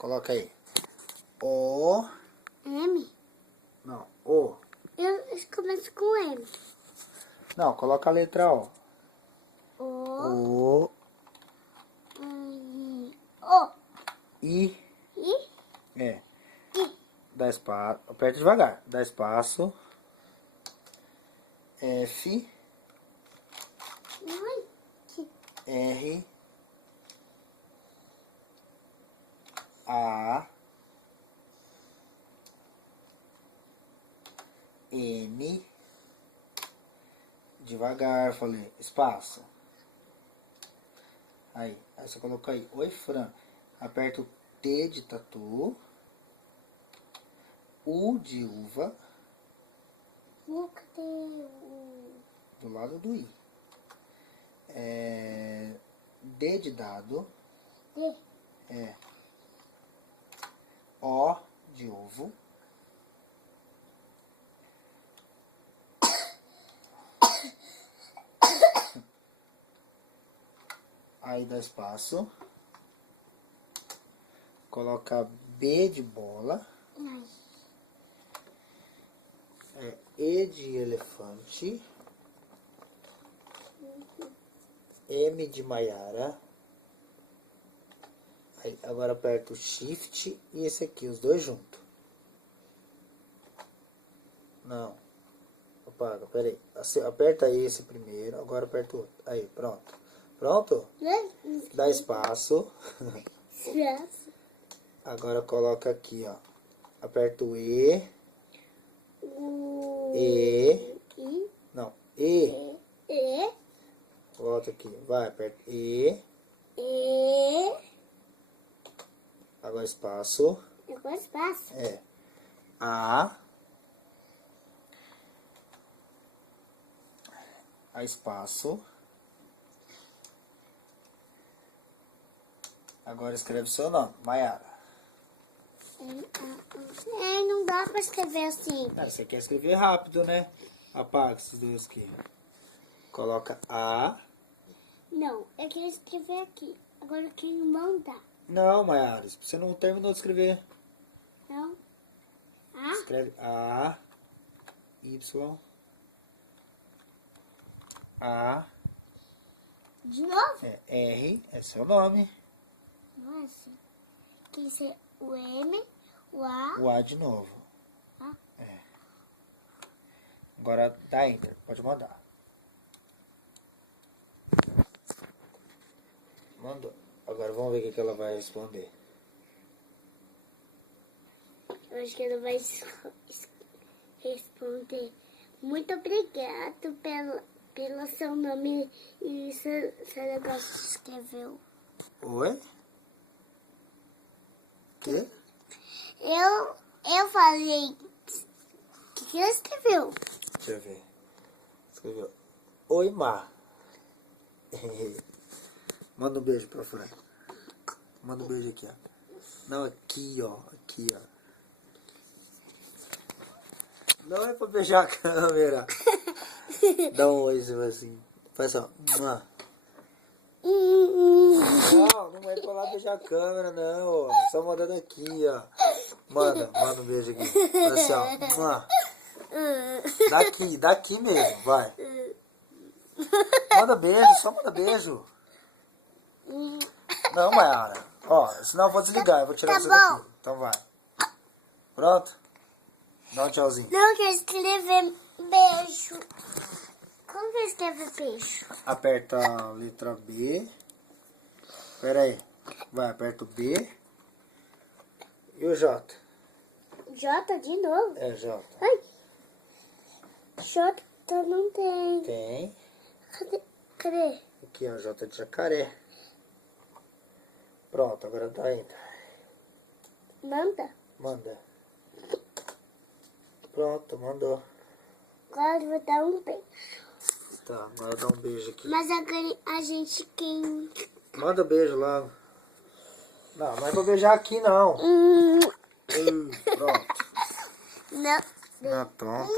Coloca aí. O. M? Não, O. Eu começo com M. Não, coloca a letra O. O. O. O. I. I. É. I. Dá espaço. Aperta devagar. Dá espaço. F. Ai, R. A. N. Devagar, falei. Espaço. Aí você coloca aí. Oi, Fran. Aperta o T de tatu. U de uva. cadê o... Do lado do I. D de dado. D? O de ovo. Aí dá espaço. Coloca B de bola. Ai. E de elefante. M de Maiara. Aí, agora aperta o Shift e esse aqui, os dois juntos. Não. Apaga, peraí. Aperta esse primeiro, agora aperta o outro. Aí, pronto. Pronto? Dá espaço. Espaço. Agora coloca aqui, ó. Aperta o E. I. Não, E. E. Volta aqui. Vai, aperta E. E. Agora espaço. Agora espaço. A. A espaço. Agora escreve seu nome, Maiara. Não dá pra escrever assim. Você quer escrever rápido, né? Apaga esses dois aqui. Coloca A. Não, eu quero escrever aqui. Agora eu quero mandar. Não, Maiara, você não terminou de escrever. Não? A? Escreve A. Y. A. De novo? R. É seu nome. Não é assim. Tem que ser o M, o A. O A de novo. A. Agora dá Enter. Pode mandar. Mandou. Agora vamos ver o que ela vai responder. Eu acho que ela vai responder. Muito obrigado pelo seu nome e seu negócio que escreveu. Oi? Que? Eu falei. O que ela escreveu? Deixa eu ver. Escreveu. Oi, Mar. Manda um beijo pra Fran. Manda um beijo aqui, ó. Não, aqui, ó. Aqui, ó. Não é pra beijar a câmera. Dá um oi, assim. Faz só. Não, não é pra lá beijar a câmera, não. Ó. Só mandando aqui, ó. Manda um beijo aqui. Faz assim, ó. Daqui mesmo, vai. Manda beijo, só manda beijo. Não, Maiara. Ó, senão eu vou desligar, eu vou tirar você daqui. Então vai. Pronto? Dá um tchauzinho. Não, eu quero escrever beijo. Como que eu escrevo beijo? Aperta a letra B. Pera aí. Vai, aperta o B. E o J? J de novo? É, J. Ai. J não tem. Tem. Cadê? Aqui, ó, J de jacaré. Pronto, agora dá ainda. Manda. Manda. Pronto, mandou. Agora eu vou dar um beijo. Tá, agora dá um beijo aqui. Mas agora a gente quem... Manda beijo lá. Não é pra beijar aqui, não. Pronto. Não. Na tonta.